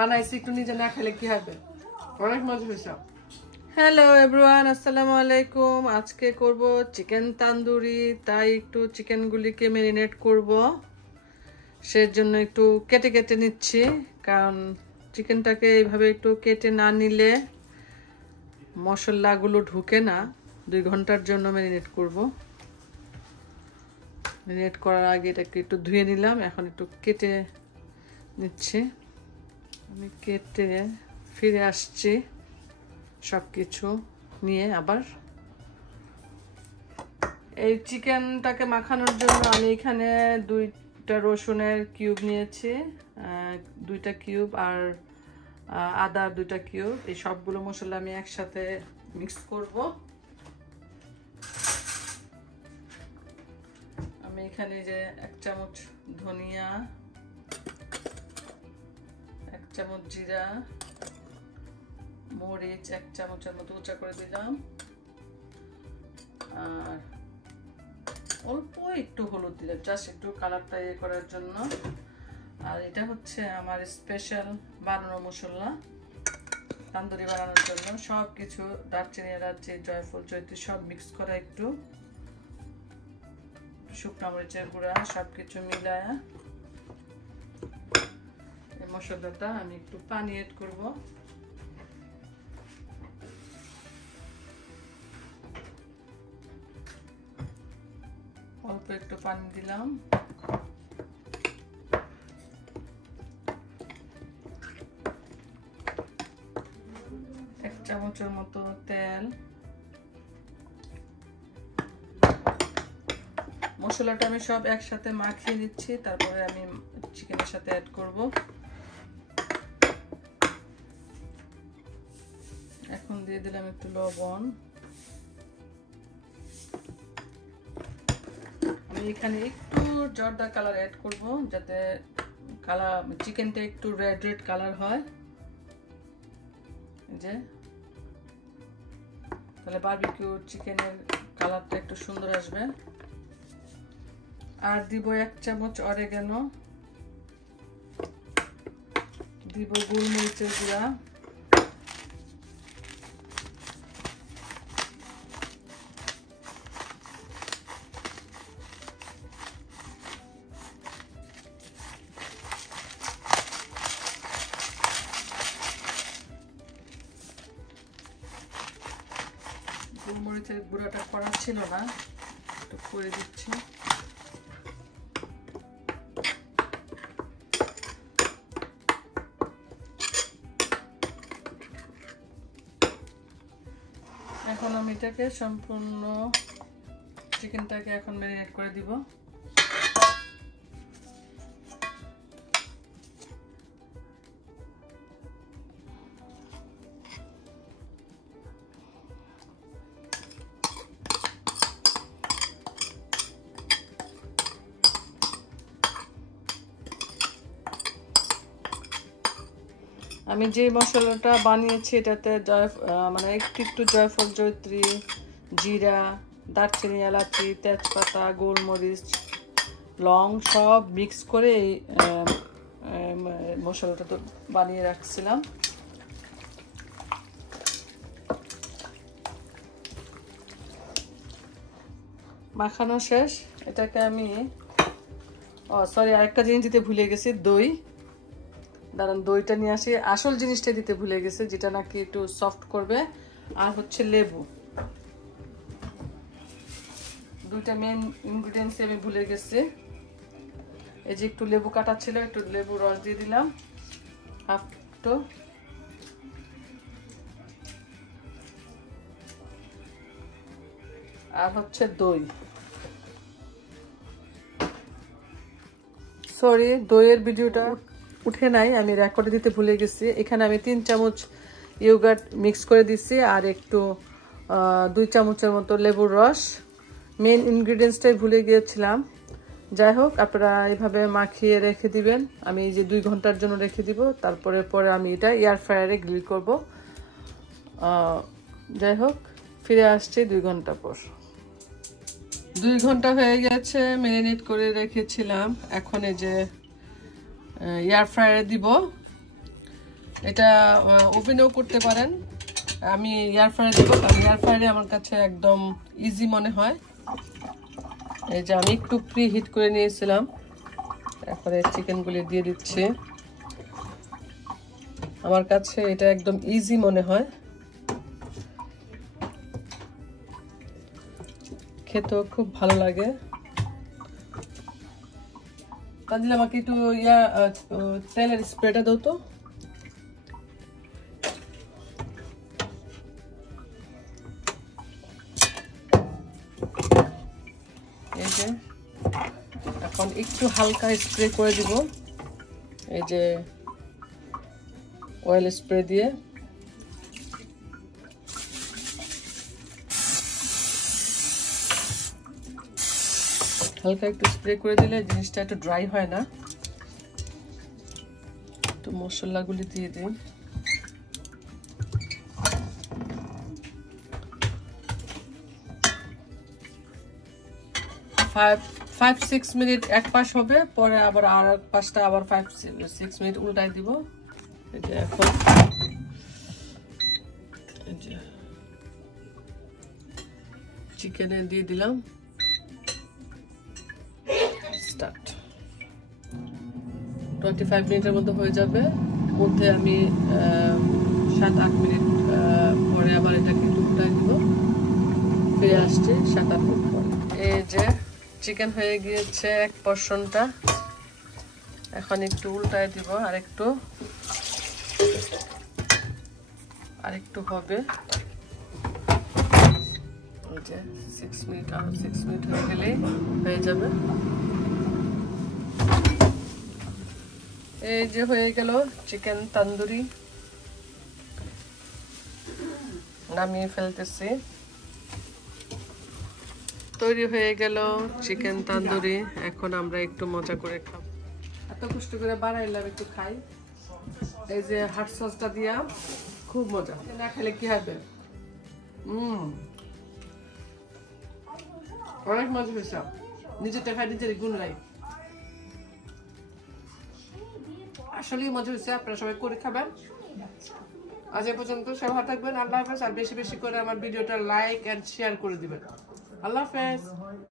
বানাইছি, একটু নিজে না খেলে কি হবে, অনেক মজা হয়েছে। হ্যালো এভরিওয়ান, আসসালামু আলাইকুম। আজকে করব চিকেন তান্দুরি, তাই একটু চিকেনগুলিকে ম্যারিনেট করব। সেজন্য একটু কেটে কেটে নিচ্ছি, কারণ চিকেনটাকে এইভাবে একটু কেটে না নিলে মশলাগুলো ঢুকে না। 2 ঘন্টার জন্য ম্যারিনেট করব। ম্যারিনেট করার আগে এটাকে একটু ধুয়ে নিলাম, এখন একটু কেটে নিচ্ছি। আমি কেটে ফিরে আসছি সব কিছু নিয়ে। আবার এই চিকেনটাকে মাখানোর জন্য আমি এখানে 2টা রসুনের কিউব নিয়েছি, 2টা কিউব, আর আদা 2টা কিউব। এই সবগুলো মশলা আমি একসাথে মিক্স করব। আমি এখানে যে 1 চামচ ধনিয়া, 1 চামচ জিরা, মরিচ 1 চামচের মতো উঁচা করে দিলাম, আর অল্প একটু হলুদ দিলাম, জাস্ট একটু কালারটা ইয়ে করার জন্য। আর এটা হচ্ছে আমার স্পেশাল বানানো মশলা তান্দুরি বানানোর জন্য। সব কিছু দারচিনি, এলাচি, জয়ফল, জয়ত্রী সব মিক্স করা, একটু শুকনো মরিচের গুঁড়া, সব কিছু মিলায়া এই মশলাটা আমি একটু পানি এড করব। অল্প একটু পানি দিলাম, 1 চামচের মতো তেল। মশলাটা আমি সব একসাথে মাখিয়ে নিচ্ছি, তারপরে আমি চিকেনের সাথে অ্যাড করব। এখন দিয়ে দিলাম একটু লবণ। আমি এখানে একটু জর্দা কালার অ্যাড করব, যাতে কালার চিকেনটা একটু রেড রেড কালার হয়, যে তাহলে বারবিকিউ চিকেনের কালারটা একটু সুন্দর আসবে। আর দিব 1 চামচ অরেগানো, দিব গোলমরিচের গুঁড়া, গোলমরিচের গুঁড়াটা করা ছিল না, একটু করে দিচ্ছি। এখন আমি এটাকে সম্পূর্ণ চিকেনটাকে এখন ম্যারিনেট করে দিব। আমি যে মশলাটা বানিয়েছি এটাতে মানে একটু জয়ফল, জয়ত্রী, জিরা, দারচিনি, এলাচি, তেজপাতা, গোলমরিচ, লং সব মিক্স করে এই মশলাটা তো বানিয়ে রাখছিলাম। মাখানো শেষ। এটাকে আমি সরি, আরেকটা জিনিস দিতে ভুলে গেছি, দই। দাঁড়ান, দইটা নিয়ে আসি। আসল জিনিসটা দিতে ভুলে গেছে, যেটা নাকি একটু সফট করবে। আর হচ্ছে লেবু, 2টা মেন ইনগ্রিডিয়েন্টস আমি ভুলে গেছি। এই যে একটু লেবু কাটা ছিল, একটু লেবু রস দিয়ে দিলাম, হাফ টু। আর হচ্ছে দই। সরি, দইয়ের ভিডিওটা উঠে নাই, আমি রেকর্ডে দিতে ভুলে গেছি। এখানে আমি 3 চামচ ইয়োগার্ট মিক্স করে দিচ্ছি, আর একটু 2 চামচের মতো লেবুর রস। মেন ইনগ্রিডিয়েন্টসটাই ভুলে গিয়েছিলাম। যাই হোক, আপনারা এইভাবে মাখিয়ে রেখে দিবেন। আমি এই যে 2 ঘন্টার জন্য রেখে দিব, পরে আমি এটা এয়ার ফ্রায়ারে গ্রিল করব। যাই হোক, ফিরে আসছি 2 ঘন্টা পর। 2 ঘন্টা হয়ে গেছে, ম্যারিনেট করে রেখেছিলাম। এখন এই যে এয়ার ফ্রায়ারে দিব। এটা ওভেনেও করতে পারেন, আমি এয়ার ফ্রায়ারে দেবো, কারণ এয়ার ফ্রায়ারে আমার কাছে একদম ইজি মনে হয়। এই যে আমি একটু প্রি হিট করে নিয়েছিলাম, তারপরে চিকেনগুলি দিয়ে দিচ্ছি। আমার কাছে এটা একদম ইজি মনে হয়, খেতেও খুব ভালো লাগে। তাহলে আমাকে একটু তেলের স্প্রেটা দাও তো। এই যে এখন একটু হালকা স্প্রে করে দিব, এই যে অয়েল স্প্রে দিয়ে। হালকা একটু স্প্রে করে দিলে জিনিসটা একটু ড্রাই হয় না। একটু মশলাগুলি দিয়ে দিই। 5-6 মিনিট এক পাশ হবে, পরে আবার আর এক পাশটা আবার 5-6 মিনিট উল্টাই দিব। এই যে এখন চিকেনে দিয়ে দিলাম। স্টার্ট। 25 মিনিটের মধ্যে হয়ে যাবে। মধ্যে আমি 7-8 মিনিট পরে আবার এটাকে একটু উল্টাই দিব। ফিরে আসছে 7-8 মিনিট পরে। এই যে চিকেন হয়ে গিয়েছে এক পোর্শনটা, এখন একটু উল্টাই দিব। আরেকটু হবে। এই যে 6 মিনিট, আরো 6 মিনিট হয়ে গেলেই হয়ে যাবে। এই যে হয়ে গেল চিকেন তন্দুরি, নামিয়ে ফেলতেছি। তৈরি হয়ে গেল চিকেন তন্দুরি। এখন আমরা একটু মজা করে খাবো। এত কষ্ট করে বানাইলাম, একটু খাই। এই যে হট সসটা দিয়া খুব মজা, না খেলে কি হবে। অনেক মজা হয়েছে, নিজেরটা খাই নিজের গুণ নাই। আসলেই মজা হয়েছে, আপনারা সবাই করে খাবেন। আজ এ পর্যন্ত, সবাই ভালো থাকবেন। আল্লাহ হাফেজ। আর বেশি বেশি করে আমার ভিডিওটা লাইক এন্ড শেয়ার করে দিবেন। আল্লাহ হাফেজ।